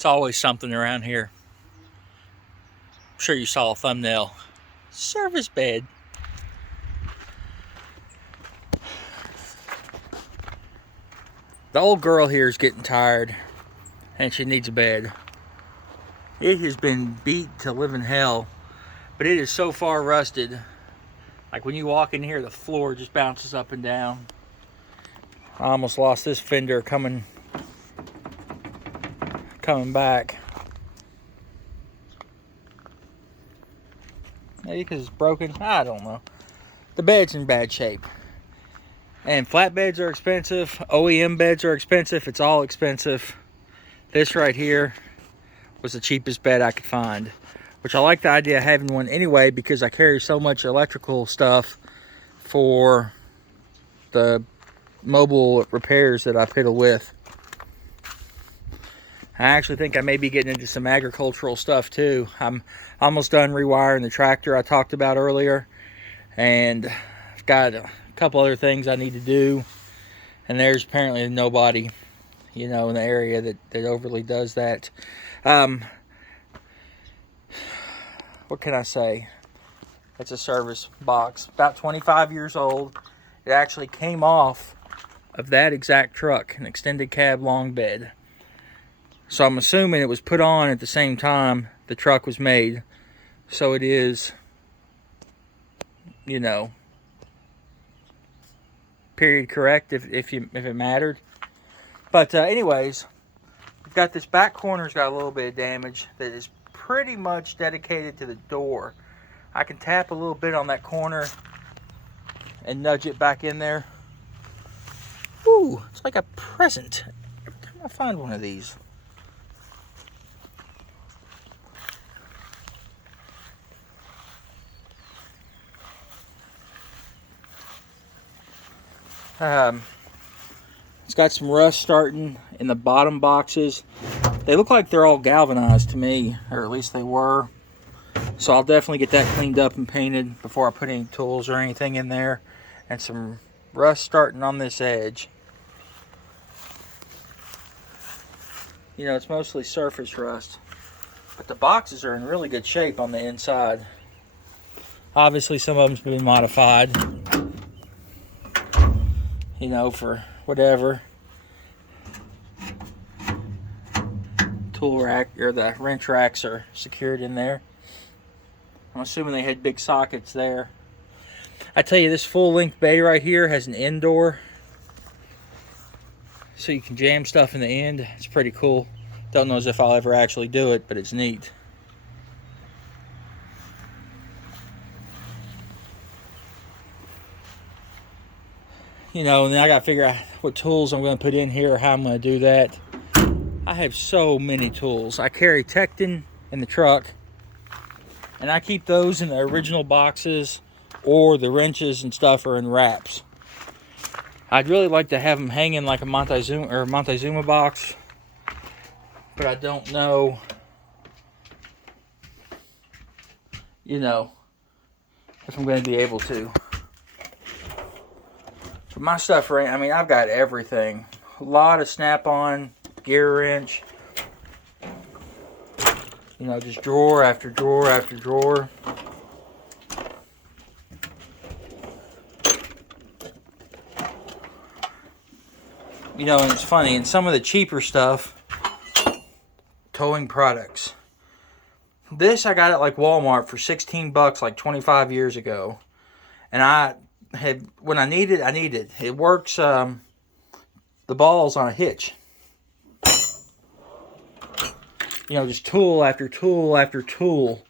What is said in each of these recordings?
It's always something around here. I'm sure you saw a thumbnail. Service bed. The old girl here is getting tired and she needs a bed. It has been beat to living hell, but it is so far rusted. Like when you walk in here, the floor just bounces up and down. I almost lost this fender coming back. Maybe because it's broken. I don't know. The bed's in bad shape. And flat beds are expensive. OEM beds are expensive. It's all expensive. This right here was the cheapest bed I could find. Which I like the idea of having one anyway because I carry so much electrical stuff for the mobile repairs that I fiddle with. I actually think I may be getting into some agricultural stuff too. I'm almost done rewiring the tractor I talked about earlier. And I've got a couple other things I need to do. And there's apparently nobody, you know, in the area that overly does that. What can I say? It's a service box. About 25 years old. It actually came off of that exact truck. An extended cab long bed. So I'm assuming it was put on at the same time the truck was made. So it is, you know, period correct if it mattered. But anyways, we've got this back corner's got a little bit of damage that is pretty much dedicated to the door. I can tap a little bit on that corner and nudge it back in there. Ooh, it's like a present. Every time I find one of these. It's got some rust starting in the bottom boxes. They look like they're all galvanized to me, or at least they were. So I'll definitely get that cleaned up and painted before I put any tools or anything in there. And some rust starting on this edge. You know, it's mostly surface rust. But the boxes are in really good shape on the inside. Obviously some of them's been modified. You know, for whatever. Tool rack, or the wrench racks are secured in there. I'm assuming they had big sockets there. I tell you, this full length bay right here has an end door. So you can jam stuff in the end. It's pretty cool. Don't know as if I'll ever actually do it, but it's neat. You know, and then I gotta figure out what tools I'm gonna put in here or how I'm gonna do that. I have so many tools. I carry Tecton in the truck, and I keep those in the original boxes, or the wrenches and stuff are in wraps. I'd really like to have them hanging like a Montezuma box, but I don't know, you know, if I'm going to be able to. But my stuff, I mean, I've got everything. A lot of snap-on, gear wrench. You know, just drawer after drawer after drawer. You know, and it's funny, and some of the cheaper stuff, towing products. This I got at like Walmart for 16 bucks like 25 years ago. And I had, when I need it. It works, the balls on a hitch. You know, just tool after tool after tool.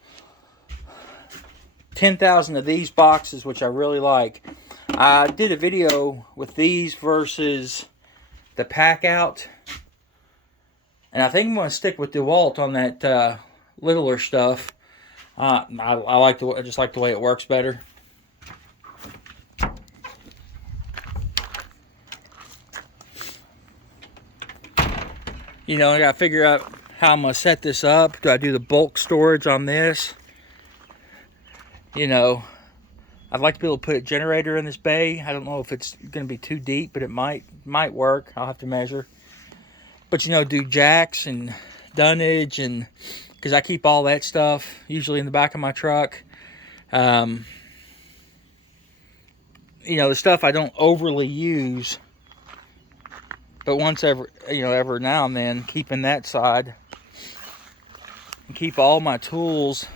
10,000 of these boxes, which I really like. I did a video with these versus the pack out. And I think I'm going to stick with DeWalt on that littler stuff. I just like the way it works better. You know, I got to figure out how I'm going to set this up. Do I do the bulk storage on this? You know, I'd like to be able to put a generator in this bay. I don't know if it's going to be too deep, but it might work. I'll have to measure. But, you know, do jacks and dunnage, and because I keep all that stuff usually in the back of my truck. You know, the stuff I don't overly use, but once every now and then, keeping that side, and keep all my tools,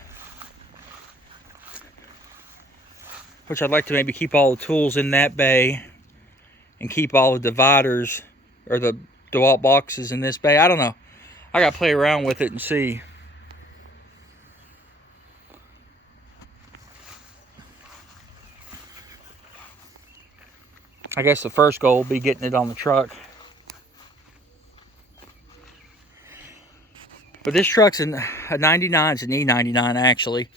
which I'd like to maybe keep all the tools in that bay and keep all the dividers or the DeWalt boxes in this bay. I don't know. I gotta play around with it and see. I guess the first goal will be getting it on the truck. But this truck's a 99, it's an E99 actually.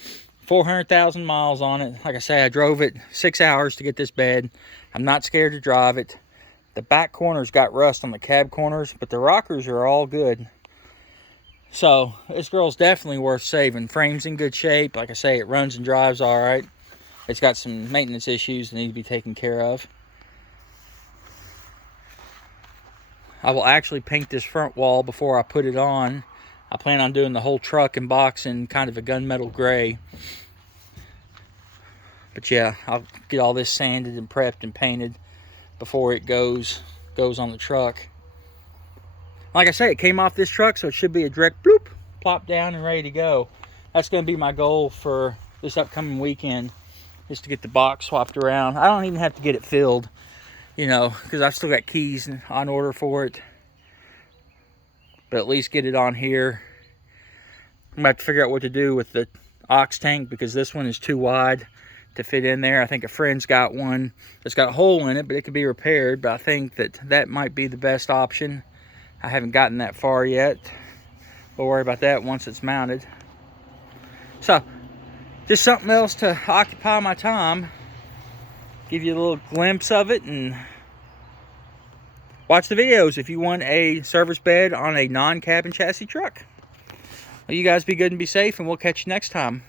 400,000 miles on it. Like I say, I drove it 6 hours to get this bed. I'm not scared to drive it. The back corners got rust on the cab corners, but the rockers are all good. So this girl's definitely worth saving. Frame's in good shape. Like I say, it runs and drives all right. It's got some maintenance issues that need to be taken care of. I will actually paint this front wall before I put it on. I plan on doing the whole truck and box in kind of a gunmetal gray. But yeah, I'll get all this sanded and prepped and painted before it goes on the truck. Like I say, it came off this truck, so it should be a direct bloop, plop down and ready to go. That's going to be my goal for this upcoming weekend, is to get the box swapped around. I don't even have to get it filled, you know, because I've still got keys on order for it. But at least get it on here. I'm going to have to figure out what to do with the ox tank, because this one is too wide to fit in there. I think a friend's got one that's got a hole in it, but it could be repaired. But I think that might be the best option. I haven't gotten that far yet. We'll worry about that once it's mounted. So, just something else to occupy my time. Give you a little glimpse of it, and watch the videos if you want a service bed on a non-cabin chassis truck. Well, you guys be good and be safe, and we'll catch you next time.